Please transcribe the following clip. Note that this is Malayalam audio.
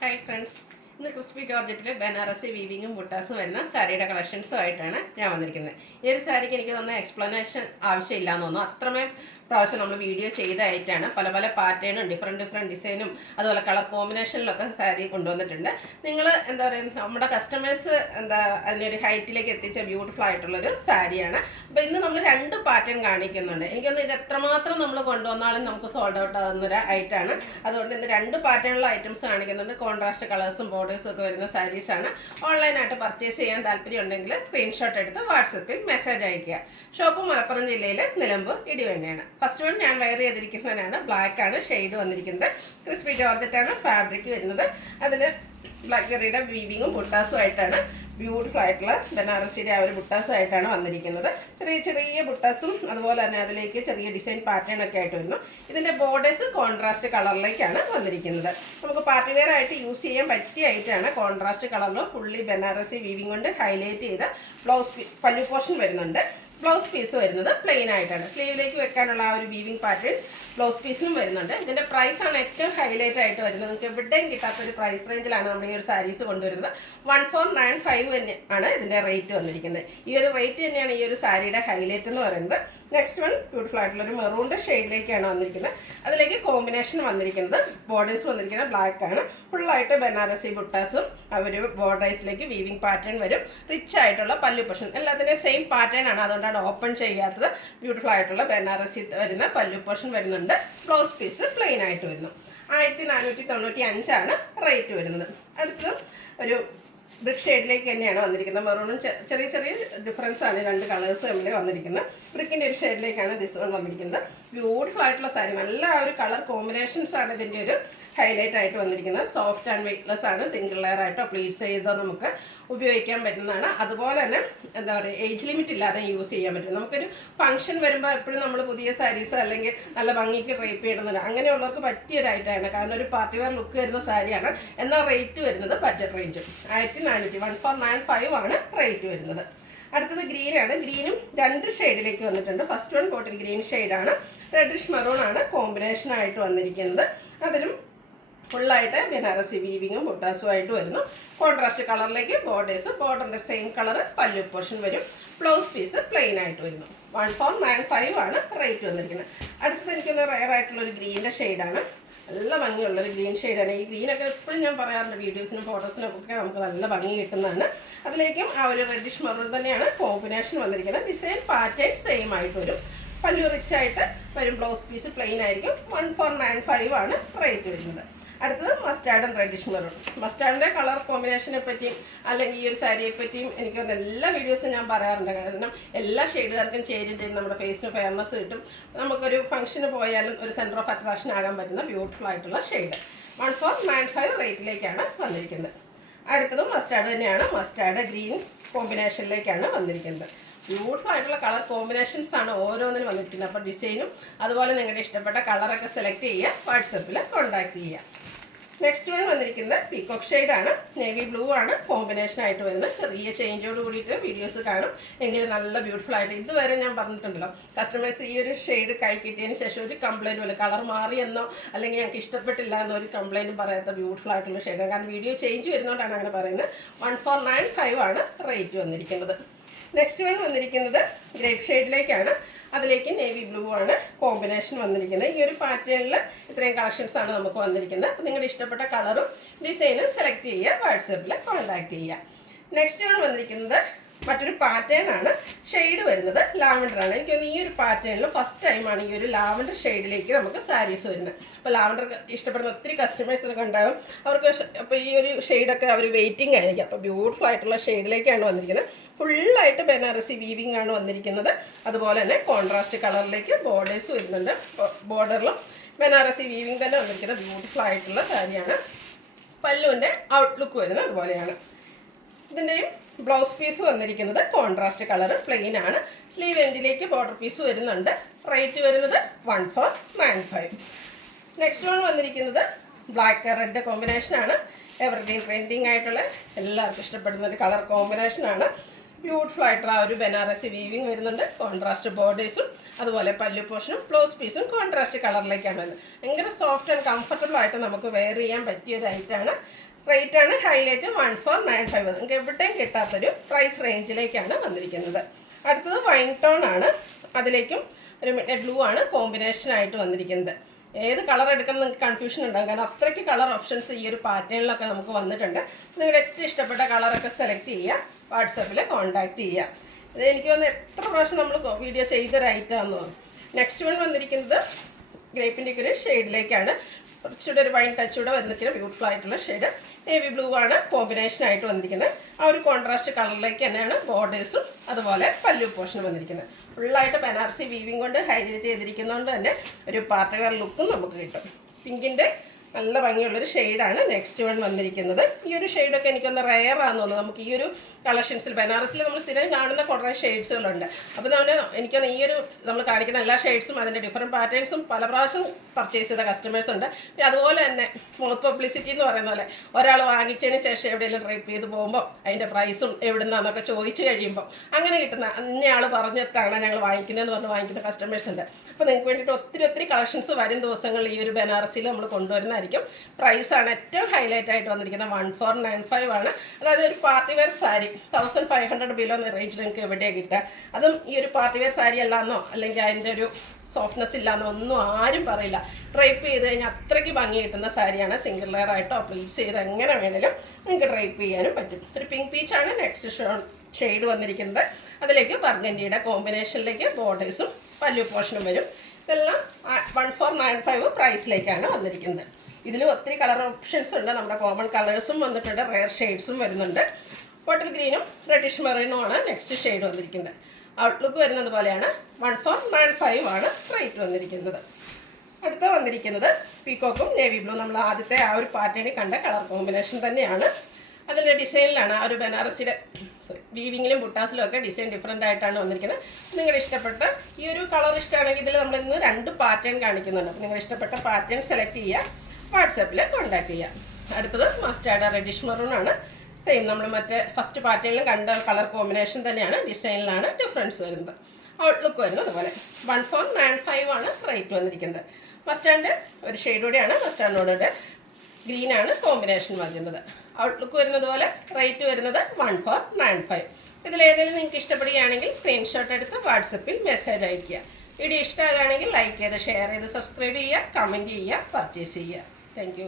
ഹായ് ഫ്രണ്ട്സ്, ഇന്ന് ക്രിസ്പി ജോർജറ്റിൽ ബനാറസി വീവിങ്ങും ബുട്ടാസും വരുന്ന സാരിയുടെ കളക്ഷൻസും ആയിട്ടാണ് ഞാൻ വന്നിരിക്കുന്നത്. ഈ ഒരു സാരിക്ക് എനിക്ക് തോന്നുന്ന എക്സ്പ്ലനേഷൻ ആവശ്യമില്ല എന്ന് തോന്നുന്നു. അത്രമേൽ പ്രാവശ്യം നമ്മൾ വീഡിയോ ചെയ്തതായിട്ടാണ്. പല പല പാറ്റേണും ഡിഫറെൻറ്റ് ഡിസൈനും അതുപോലെ കളർ കോമ്പിനേഷനിലൊക്കെ സാരി കൊണ്ടുവന്നിട്ടുണ്ട്. നിങ്ങൾ എന്താ പറയുക, നമ്മുടെ കസ്റ്റമേഴ്സ് അതിനൊരു ഹൈറ്റിലേക്ക് എത്തിച്ച ബ്യൂട്ടിഫുൾ ആയിട്ടുള്ളൊരു സാരിയാണ്. അപ്പോൾ ഇന്ന് നമ്മൾ രണ്ട് പാറ്റേൺ കാണിക്കുന്നുണ്ട്. എനിക്കൊന്ന് ഇത് എത്രമാത്രം നമ്മൾ കൊണ്ടുവന്നാലും നമുക്ക് സോൾഡ് ഔട്ട് ആകുന്നൊരു ഐറ്റാണ്. അതുകൊണ്ട് ഇന്ന് രണ്ട് പാറ്റേണിലുള്ള ഐറ്റംസ് കാണിക്കുന്നുണ്ട്. കോൺട്രാസ്റ്റ് കളേഴ്സും ബോർഡേഴ്സും ഒക്കെ വരുന്ന സാരീസാണ്. ഓൺലൈനായിട്ട് പർച്ചേസ് ചെയ്യാൻ താല്പര്യം ഉണ്ടെങ്കിൽ സ്ക്രീൻഷോട്ട് എടുത്ത് വാട്സപ്പിൽ മെസ്സേജ് അയയ്ക്കുക. ഷോപ്പ് മലപ്പുറം ജില്ലയിലെ നിലമ്പൂർ ഇടിവണ്ണയാണ്. ഫസ്റ്റ് വൺ ഞാൻ വെയർ ചെയ്തിരിക്കുന്നതിനാണ്. ബ്ലാക്ക് ആണ് ഷെയ്ഡ് വന്നിരിക്കുന്നത്. ക്രിസ്പി ജോർജറ്റാണ് ഫാബ്രിക് വരുന്നത്. അതിന് ബ്ലാക്ക് കറിയുടെ വീവിങ്ങും ബുട്ടാസും ആയിട്ടാണ് ബ്യൂട്ടിഫുൾ ആയിട്ടുള്ള ബനാറസിയുടെ ആ ഒരു ബുട്ടാസും ആയിട്ടാണ് വന്നിരിക്കുന്നത്. ചെറിയ ചെറിയ ബുട്ടാസും അതുപോലെ തന്നെ അതിലേക്ക് ചെറിയ ഡിസൈൻ പാറ്റേൺ ഒക്കെ ആയിട്ട് വരുന്നു. ഇതിൻ്റെ ബോർഡേഴ്സ് കോൺട്രാസ്റ്റ് കളറിലേക്കാണ് വന്നിരിക്കുന്നത്. നമുക്ക് പാർട്ടി വെയർ ആയിട്ട് യൂസ് ചെയ്യാൻ പറ്റിയ ഐറ്റാണ്. കോൺട്രാസ്റ്റ് കളറിൽ ഫുള്ളി ബനാറസി വീവിങ് കൊണ്ട് ഹൈലൈറ്റ് ചെയ്ത ബ്ലൗസ് പല്ലു പോർഷൻ വരുന്നുണ്ട്. ബ്ലൗസ് പീസ് വരുന്നത് പ്ലെയിൻ ആയിട്ടാണ്. സ്ലീവിലേക്ക് വെക്കാനുള്ള ആ ഒരു വീവിങ് പാറ്റേൺസ് ബ്ലൗസ് പീസിലും വരുന്നുണ്ട്. ഇതിൻ്റെ പ്രൈസാണ് ഏറ്റവും ഹൈലൈറ്റ് ആയിട്ട് വരുന്നത്. നിങ്ങൾക്ക് എവിടെയും കിട്ടാത്തൊരു പ്രൈസ് റേഞ്ചിലാണ് നമ്മൾ ഈ ഒരു സാരീസ് കൊണ്ടുവരുന്നത്. 1495 തന്നെ ആണ് ഇതിൻ്റെ റേറ്റ് വന്നിരിക്കുന്നത്. ഈ ഒരു റേറ്റ് തന്നെയാണ് ഈ ഒരു സാരിയുടെ ഹൈലൈറ്റ് എന്ന് പറയുന്നത്. നെക്സ്റ്റ് വൺ ബ്യൂട്ടിഫുൾ ആയിട്ടുള്ളൊരു മെറൂണിൻ്റെ ഷെയ്ഡിലേക്കാണ് വന്നിരിക്കുന്നത്. അതിലേക്ക് കോമ്പിനേഷൻ വന്നിരിക്കുന്നത് ബോർഡേഴ്സ് വന്നിരിക്കുന്നത് ബ്ലാക്ക് ആണ്. ഫുള്ളായിട്ട് ബനാറസി ബുട്ടാസും ഒരു ബോർഡേഴ്സിലേക്ക് വീവിങ് പാറ്റേൺ വരും. റിച്ച് ആയിട്ടുള്ള പല്ലു പോർഷൻ എല്ലാത്തിൻ്റെയും സെയിം പാറ്റേൺ ആണ്. അതുകൊണ്ടാണ് ഓപ്പൺ ചെയ്യാത്തത്. ബ്യൂട്ടിഫുൾ ആയിട്ടുള്ള ബനാറസി വരുന്ന പല്ലു പോർഷൻ വരുന്നുണ്ട്. ബ്ലൗസ് പീസ് പ്ലെയിൻ ആയിട്ട് വരുന്നു. 1495 റേറ്റ് വരുന്നത്. അടുത്തത് ഒരു ബ്രിക്ക് ഷെയ്ഡിലേക്ക് തന്നെയാണ് വന്നിരിക്കുന്നത്. മെറൂണും ചെറിയ ചെറിയ ഡിഫറൻസ് ആണ് രണ്ട് കളേഴ്സ് തമ്മിൽ വന്നിരിക്കുന്നത്. ബ്രിക്കിൻ്റെ ഒരു ഷെയ്ഡിലേക്കാണ് ദിസ് വൺ വന്നിരിക്കുന്നത്. ബ്യൂട്ടിഫുൾ ആയിട്ടുള്ള സാരി. നല്ല ഒരു കളർ കോമ്പിനേഷൻസ് ആണ് ഇതിൻ്റെ ഒരു ഹൈലൈറ്റ് ആയിട്ട് വന്നിരിക്കുന്നത്. സോഫ്റ്റ് ആൻഡ് വെയ്റ്റ്ലെസ് ആണ്. സിംഗിൾ ലെയർ ആയിട്ടോ പ്ലീറ്റ്സ് ചെയ്തോ നമുക്ക് ഉപയോഗിക്കാൻ പറ്റുന്നതാണ്. അതുപോലെ തന്നെ എന്താ പറയുക, ഏജ് ലിമിറ്റ് ഇല്ലാതെ യൂസ് ചെയ്യാൻ പറ്റും. നമുക്കൊരു ഫംഗ്ഷൻ വരുമ്പോൾ എപ്പോഴും നമ്മൾ പുതിയ സാരീസ് അല്ലെങ്കിൽ നല്ല ഭംഗിക്ക് ഡ്രേപ്പ് ചെയ്യുന്നുണ്ട്. അങ്ങനെയുള്ളവർക്ക് പറ്റിയൊരായിട്ടാണ്. കാരണം ഒരു പാർട്ടി വെയർ ലുക്ക് വരുന്ന സാരിയാണ്. എന്നാൽ റേറ്റ് വരുന്നത് ബഡ്ജറ്റ് റേഞ്ചും 1495 ആണ് റേറ്റ് വരുന്നത്. അടുത്തത് ഗ്രീനാണ്. ഗ്രീനും രണ്ട് ഷെയ്ഡിലേക്ക് വന്നിട്ടുണ്ട്. ഫസ്റ്റ് വൺ ബോട്ടിൽ ഗ്രീൻ ഷെയ്ഡാണ്. റെഡിഷ് മെറൂൺ ആണ് കോമ്പിനേഷനായിട്ട് വന്നിരിക്കുന്നത്. അതിലും ഫുള്ളായിട്ട് ബനാറസി വീവിങ്ങും ബുട്ടാസും ആയിട്ട് വരുന്നു. കോൺട്രാസ്റ്റ് കളറിലേക്ക് ബോർഡറിൻ്റെ സെയിം കളർ പല്ലു പോർഷൻ വരും. ബ്ലൗസ് പീസ് പ്ലെയിൻ ആയിട്ട് വരുന്നു. 1495 ആണ് റേറ്റ് വന്നിരിക്കുന്നത്. അടുത്തത് എനിക്കൊന്ന് റെയർ ആയിട്ടുള്ളൊരു ഗ്രീനിൻ്റെ ഷെയ്ഡാണ്. നല്ല ഭംഗിയുള്ളൊരു ഗ്രീൻ ഷെയ്ഡാണ്. ഈ ഗ്രീനൊക്കെ എപ്പോഴും ഞാൻ പറയാറുണ്ട്, വീഡിയോസിനും ഫോട്ടോസിനും ഒക്കെ നമുക്ക് നല്ല ഭംഗി കിട്ടുന്നതാണ്. അതിലേക്കും ആ ഒരു റെഡിഷ് മെറൂൺ തന്നെയാണ് കോമ്പിനേഷൻ വന്നിരിക്കുന്നത്. ഡിസൈൻ പാറ്റേൺ സെയിം ആയിട്ട് വരും. പല്ലു റിച്ച് ആയിട്ട് വരും. ബ്ലൗസ് പീസ് പ്ലെയിൻ ആയിരിക്കും. 1495 ആണ് റേറ്റ് വരുന്നത്. അടുത്തത് മസ്റ്റാർഡും റെഡിഷ് മെറൂൺ. മസ്റ്റാർഡിൻ്റെ കളർ കോമ്പിനേഷനെ പറ്റിയും അല്ലെങ്കിൽ ഈ ഒരു സാരിയെ പറ്റിയും എനിക്ക് എല്ലാ വീഡിയോസും ഞാൻ പറയാറുണ്ട്. കാരണം എല്ലാ ഷെയ്ഡുകാർക്കും ചേരും ചെയ്യും. നമ്മുടെ ഫേസിന് ഫെയർനെസ് കിട്ടും. നമുക്കൊരു ഫംഗ്ഷന് പോയാലും ഒരു സെൻറ്റർ ഓഫ് അട്രാക്ഷൻ ആകാൻ പറ്റുന്ന ബ്യൂട്ടിഫുൾ ആയിട്ടുള്ള ഷെയ്ഡ്. 1495 റേറ്റിലേക്കാണ് വന്നിരിക്കുന്നത്. അടുത്തതും മസ്റ്റാർഡ് തന്നെയാണ്. മസ്റ്റാർഡ് ഗ്രീൻ കോമ്പിനേഷനിലേക്കാണ് വന്നിരിക്കുന്നത്. ബ്യൂട്ടിഫുൾ ആയിട്ടുള്ള കളർ കോമ്പിനേഷൻസ് ആണ് ഓരോന്നിനും വന്നിരിക്കുന്നത്. അപ്പോൾ ഡിസൈനും അതുപോലെ നിങ്ങളുടെ ഇഷ്ടപ്പെട്ട കളറൊക്കെ സെലക്ട് ചെയ്യുക. വാട്സപ്പിൽ കോൺടാക്ട് ചെയ്യുക. നെക്സ്റ്റ് വൺ വന്നിരിക്കുന്നത് പീകോക്ക് ഷെയ്ഡാണ്. നേവി ബ്ലൂ ആണ് കോമ്പിനേഷൻ ആയിട്ട് വരുന്നത്. ചെറിയ ചേഞ്ചോട് കൂടിയിട്ട് വീഡിയോസ് കാണും. എങ്കിലും നല്ല ബ്യൂട്ടിഫുൾ ആയിട്ട് ഇതുവരെ ഞാൻ പറഞ്ഞിട്ടുണ്ടല്ലോ, കസ്റ്റമേഴ്സ് ഈ ഒരു ഷെയ്ഡ് കൈ കിട്ടിയതിന് ശേഷം ഒരു കംപ്ലയിൻറ്റും ഇല്ല. കളർ മാറിയെന്നോ അല്ലെങ്കിൽ ഞങ്ങൾക്ക് ഇഷ്ടപ്പെട്ടില്ല എന്നോ ഒരു കംപ്ലയിൻറ്റും പറയാത്ത ബ്യൂട്ടിഫുൾ ആയിട്ടുള്ള ഷെയ്ഡാണ്. കാരണം വീഡിയോ ചേഞ്ച് വരുന്നതുകൊണ്ടാണ് അങ്ങനെ പറയുന്നത്. 1495 ആണ് റേറ്റ് വന്നിരിക്കുന്നത്. നെക്സ്റ്റ് വൺ വന്നിരിക്കുന്നത് ഗ്രേപ്പ് ഷെയ്ഡിലേക്കാണ്. അതിലേക്ക് നേവി ബ്ലൂ ആണ് കോമ്പിനേഷൻ വന്നിരിക്കുന്നത്. ഈ ഒരു പാറ്റേണിൽ ഇത്രയും കളക്ഷൻസ് ആണ് നമുക്ക് വന്നിരിക്കുന്നത്. അപ്പോൾ നിങ്ങളുടെ ഇഷ്ടപ്പെട്ട കളറും ഡിസൈനും സെലക്ട് ചെയ്യുക. വാട്സപ്പിൽ കോൺടാക്ട് ചെയ്യുക. നെക്സ്റ്റ് വൺ വന്നിരിക്കുന്നത് മറ്റൊരു പാറ്റേൺ ആണ്. ഷെയ്ഡ് വരുന്നത് ലാവൻഡർ ആണ്. എനിക്കൊന്ന് ഈ ഒരു പാറ്റേണിൽ ഫസ്റ്റ് ടൈമാണ് ഈ ഒരു ലാവൻഡർ ഷെയ്ഡിലേക്ക് നമുക്ക് സാരീസ് വരുന്നത്. അപ്പോൾ ലാവൻഡർ ഇഷ്ടപ്പെടുന്ന ഒത്തിരി കസ്റ്റമേഴ്സിനൊക്കെ ഉണ്ടാകും. അവർക്ക് അപ്പോൾ ഈ ഒരു ഷെയ്ഡൊക്കെ അവർ വെയിറ്റിംഗ് ആയിരിക്കും. അപ്പോൾ ബ്യൂട്ടിഫുൾ ആയിട്ടുള്ള ഷെയ്ഡിലേക്കാണ് വന്നിരിക്കുന്നത്. ഫുള്ളായിട്ട് ബനാറസി വീവിംഗ് ആണ് വന്നിരിക്കുന്നത്. അതുപോലെ തന്നെ കോൺട്രാസ്റ്റ് കളറിലേക്ക് ബോർഡേഴ്സ് വരുന്നുണ്ട്. ബോർഡറിലും ബനാറസി വീവിംഗ് തന്നെ വന്നിരിക്കുന്നത്. ബ്യൂട്ടിഫുൾ ആയിട്ടുള്ള സാരിയാണ്. പല്ലുവിൻ്റെ ഔട്ട്ലുക്ക് വരുന്നത് അതുപോലെയാണ്. ഇതിൻ്റെയും ബ്ലൗസ് പീസ് വന്നിരിക്കുന്നത് കോൺട്രാസ്റ്റ് കളർ പ്ലെയിൻ ആണ്. സ്ലീവ് എൻഡിലേക്ക് ബോർഡർ പീസ് വരുന്നുണ്ട്. റേറ്റ് വരുന്നത് 1495. നെക്സ്റ്റ് വൺ വന്നിരിക്കുന്നത് ബ്ലാക്ക് റെഡ് കോമ്പിനേഷനാണ്. എവർഗ്രീൻ ട്രെൻഡിങ് ആയിട്ടുള്ള എല്ലാവർക്കും ഇഷ്ടപ്പെടുന്ന ഒരു കളർ കോമ്പിനേഷനാണ്. ബ്യൂട്ടിഫുൾ ആയിട്ടുള്ള ആ ഒരു ബനാറസി വീവിങ് വരുന്നുണ്ട്. കോൺട്രാസ്റ്റ് ബോർഡേഴ്സും അതുപോലെ പല്ലു പോർഷനും ബ്ലൗസ് പീസും കോൺട്രാസ്റ്റ് കളറിലേക്കാണ് വരുന്നത്. ഭയങ്കര സോഫ്റ്റ് ആൻഡ് കംഫർട്ടബിൾ ആയിട്ട് നമുക്ക് വെയർ ചെയ്യാൻ പറ്റിയ ഒരു ഐറ്റമാണ്. റേറ്റാണ് ഹൈലൈറ്റ് 1495. നിങ്ങൾക്ക് എവിടെയും കിട്ടാത്തൊരു പ്രൈസ് റേഞ്ചിലേക്കാണ് വന്നിരിക്കുന്നത്. അടുത്തത് വൈൻ ടോൺ ആണ്. അതിലേക്കും ഒരു മിഡ് ബ്ലൂ ആണ് കോമ്പിനേഷനായിട്ട് വന്നിരിക്കുന്നത്. ഏത് കളർ എടുക്കണം നിങ്ങൾക്ക് കൺഫ്യൂഷൻ ഉണ്ടാകും, കാരണം അത്രയ്ക്ക് കളർ ഓപ്ഷൻസ് ഈ ഒരു പാറ്റേണിലൊക്കെ നമുക്ക് വന്നിട്ടുണ്ട്. നിങ്ങളുടെ ഏറ്റവും ഇഷ്ടപ്പെട്ട കളറൊക്കെ സെലക്ട് ചെയ്യുക, വാട്സാപ്പിൽ കോൺടാക്റ്റ് ചെയ്യുക. ഇത് എനിക്ക് വന്ന് എത്ര പ്രാവശ്യം നമ്മൾ വീഡിയോ ചെയ്തൊരു ഐറ്റമാണെന്ന് തോന്നുന്നു. നെക്സ്റ്റ് വൺ വന്നിരിക്കുന്നത് ഗ്രേപ്പിൻ്റെ ഒരു ഷെയ്ഡിലേക്കാണ്. കുറച്ചുകൂടെ ഒരു വൈൻ ടച്ചൂടെ വന്നിരിക്കുന്ന ബ്യൂട്ടിഫുൾ ആയിട്ടുള്ള ഷെയ്ഡ് നേവി ബ്ലൂ ആണ് കോമ്പിനേഷനായിട്ട് വന്നിരിക്കുന്നത്. ആ ഒരു കോൺട്രാസ്റ്റ് കളറിലേക്ക് തന്നെയാണ് ബോർഡേഴ്സും അതുപോലെ പല്ലു പോർഷനും വന്നിരിക്കുന്നത്. ഫുള്ളായിട്ട് ബനാറസി വീവിങ് കൊണ്ട് ഹൈലൈറ്റ് ചെയ്തിരിക്കുന്നതുകൊണ്ട് തന്നെ ഒരു പാർട്ടി വെയർ ലുക്കും നമുക്ക് കിട്ടും. പിങ്കിൻ്റെ നല്ല ഭംഗിയുള്ളൊരു ഷെയ്ഡാണ് നെക്സ്റ്റ് വൺ വന്നിരിക്കുന്നത്. ഈ ഒരു ഷെയ്ഡൊക്കെ എനിക്കൊന്ന് റെയറാണെന്ന് തോന്നുന്നു. നമുക്ക് ഈ ഒരു കളക്ഷൻസിൽ ബനാറസിൽ നമ്മൾ സ്ഥിരം കാണുന്ന കുറേ ഷെയ്ഡ്സുകളുണ്ട്. അപ്പോൾ എനിക്കൊന്ന് ഈ ഒരു നമ്മൾ കാണിക്കുന്ന എല്ലാ ഷെയ്ഡ്സും അതിൻ്റെ ഡിഫറെൻറ്റ് പാറ്റേൺസും പല പ്രാവശ്യം പർച്ചേസ് ചെയ്ത കസ്റ്റമേഴ്സ് ഉണ്ട്. പിന്നെ അതുപോലെ തന്നെ മൗത്ത് പബ്ലിസിറ്റി എന്ന് പറയുന്ന പോലെ ഒരാൾ വാങ്ങിച്ചതിന് ശേഷം എവിടെയെങ്കിലും ഡ്രൈപ്പ് ചെയ്ത് പോകുമ്പോൾ അതിൻ്റെ പ്രൈസും എവിടുന്നാന്നൊക്കെ ചോദിച്ചു കഴിയുമ്പോൾ അങ്ങനെ കിട്ടുന്ന അന്നയാൾ പറഞ്ഞിട്ടാണ് ഞങ്ങൾ വാങ്ങിക്കുന്നതെന്ന് പറഞ്ഞ് വാങ്ങിക്കുന്ന കസ്റ്റമേഴ്സ് ഉണ്ട്. അപ്പോൾ നിങ്ങൾക്ക് വേണ്ടിയിട്ട് ഒത്തിരി കളക്ഷൻസ് വരും ദിവസങ്ങളിൽ ഈ ഒരു ബനാറസിൽ നമ്മൾ കൊണ്ടുവരുന്നതായിരിക്കും. പ്രൈസാണ് ഏറ്റവും ഹൈലൈറ്റ് ആയിട്ട് വന്നിരിക്കുന്നത് 1495 ആണ്. അതായത് ഒരു പാർട്ടി വെയർ സാരി 1500 ബിലോ റേഞ്ചിൽ നിങ്ങൾക്ക് എവിടെയാണ് കിട്ടുക. അതും ഈ ഒരു പാർട്ടി വെയർ സാരി അല്ലാന്നോ അല്ലെങ്കിൽ അതിൻ്റെ ഒരു സോഫ്റ്റ്നെസ് ഇല്ലാന്നോ ഒന്നും ആരും പറയില്ല. ഡ്രൈപ്പ് ചെയ്ത് കഴിഞ്ഞാൽ അത്രയ്ക്ക് ഭംഗി കിട്ടുന്ന സാരിയാണ്. സിംഗിൾ ലെയർ ആയിട്ടോ പ്ലീസ് ചെയ്ത് എങ്ങനെ വേണേലും നിങ്ങൾക്ക് ഡ്രൈപ്പ് ചെയ്യാനും പറ്റും. ഒരു പിങ്ക് പീച്ചാണ് നെക്സ്റ്റ് ഷെയ്ഡ് വന്നിരിക്കുന്നത്. അതിലേക്ക് ബർഗൻഡിയുടെ കോമ്പിനേഷനിലേക്ക് ബോർഡേഴ്സും പല്ലു പോർഷനും വരും. ഇതെല്ലാം 1495 പ്രൈസിലേക്കാണ് വന്നിരിക്കുന്നത്. ഇതിൽ ഒത്തിരി കളർ ഓപ്ഷൻസ് ഉണ്ട്. നമ്മുടെ കോമൺ കളേഴ്സും വന്നിട്ടുണ്ട്, റെയർ ഷെയ്ഡ്സും വരുന്നുണ്ട്. ബോട്ടിൽ ഗ്രീനും റെഡിഷ് മെറീനും ആണ് നെക്സ്റ്റ് ഷെയ്ഡ് വന്നിരിക്കുന്നത്. ഔട്ട്ലുക്ക് വരുന്നത് പോലെയാണ്. 1495 ആണ് റേറ്റ് വന്നിരിക്കുന്നത്. അടുത്ത വന്നിരിക്കുന്നത് പീക്കോക്കും നേവി ബ്ലൂ. നമ്മൾ ആദ്യത്തെ ആ ഒരു പാറ്റേണിൽ കണ്ട കളർ കോമ്പിനേഷൻ തന്നെയാണ്. അതിൻ്റെ ഡിസൈനിലാണ് ആ ഒരു ബനാറസിയുടെ വീവിങ്ങിലും ബുട്ടാസിലും ഒക്കെ ഡിസൈൻ ഡിഫറെൻ്റ് ആയിട്ടാണ് വന്നിരിക്കുന്നത്. നിങ്ങളുടെ ഇഷ്ടപ്പെട്ട ഈ ഒരു കളർ ഇഷ്ടമാണെങ്കിൽ ഇതിൽ നമ്മളിന്ന് 2 പാറ്റേൺ കാണിക്കുന്നുണ്ട്. അപ്പോൾ നിങ്ങളുടെ ഇഷ്ടപ്പെട്ട പാറ്റേൺ സെലക്ട് ചെയ്യുക, വാട്സാപ്പിൽ കോൺടാക്ട് ചെയ്യുക. അടുത്തത് മസ്റ്റാർഡ് റെഡിഷ് മെറൂൺ ആണ്. സെയിം നമ്മൾ മറ്റേ ഫസ്റ്റ് പാറ്റേണിലും കണ്ട കളർ കോമ്പിനേഷൻ തന്നെയാണ്. ഡിസൈനിലാണ് ഡിഫറൻസ് വരുന്നത്. ഔട്ട്ലുക്ക് വരുന്നത് അതുപോലെ 1495 ആണ് റേറ്റ് വന്നിരിക്കുന്നത്. മസ്റ്റാർഡ് ഒരു ഷെയ്ഡ് കൂടെയാണ്. മസ്റ്റാർഡിനോടെ ഗ്രീനാണ് കോമ്പിനേഷൻ വരുന്നത്. ഔട്ട്ലുക്ക് വരുന്നത് പോലെ റേറ്റ് വരുന്നത് 1495. ഇതിലേതെങ്കിലും നിങ്ങൾക്ക് ഇഷ്ടപ്പെടുകയാണെങ്കിൽ സ്ക്രീൻഷോട്ട് എടുത്ത് വാട്സപ്പിൽ മെസ്സേജ് അയയ്ക്കുക. വീഡിയോ ഇഷ്ടമാകുകയാണെങ്കിൽ ലൈക്ക് ചെയ്ത് ഷെയർ ചെയ്ത് സബ്സ്ക്രൈബ് ചെയ്യുക, കമൻറ്റ് ചെയ്യുക, പർച്ചേസ് ചെയ്യുക. താങ്ക്